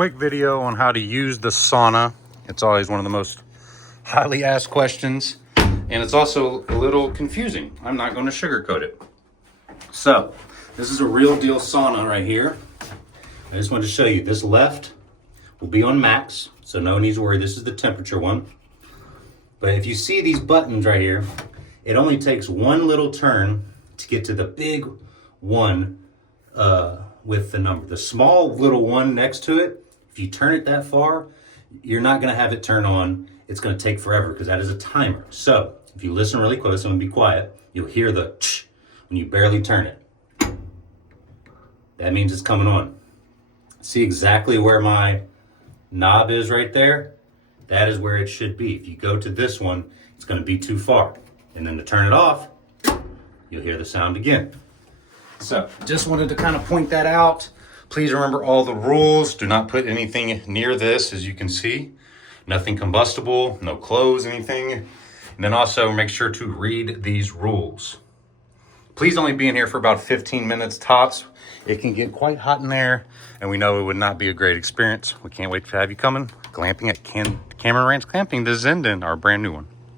quick video on how to use the sauna. It's always one of the most highly asked questions, and it's also a little confusing. I'm not going to sugarcoat it. So, this is a real deal sauna right here. I just wanted to show you this left will be on max, so no need to worry. This is the temperature one. But if you see these buttons right here, it only takes one little turn to get to the big one with the number. The small little one next to it, if you turn it that far, you're not going to have it turn on. It's going to take forever because that is a timer. So if you listen really close, I'm going to be quiet, you'll hear the ch when you barely turn it. That means it's coming on. See exactly where my knob is right there? That is where it should be. If you go to this one, it's going to be too far. And then to turn it off, you'll hear the sound again. So just wanted to kind of point that out. Please remember all the rules. Do not put anything near this, as you can see. Nothing combustible, no clothes, anything. And then also make sure to read these rules. Please only be in here for about 15 minutes tops. It can get quite hot in there, and we know it would not be a great experience. We can't wait to have you coming. Glamping at Cameron Ranch Glamping to Zenden, our brand new one.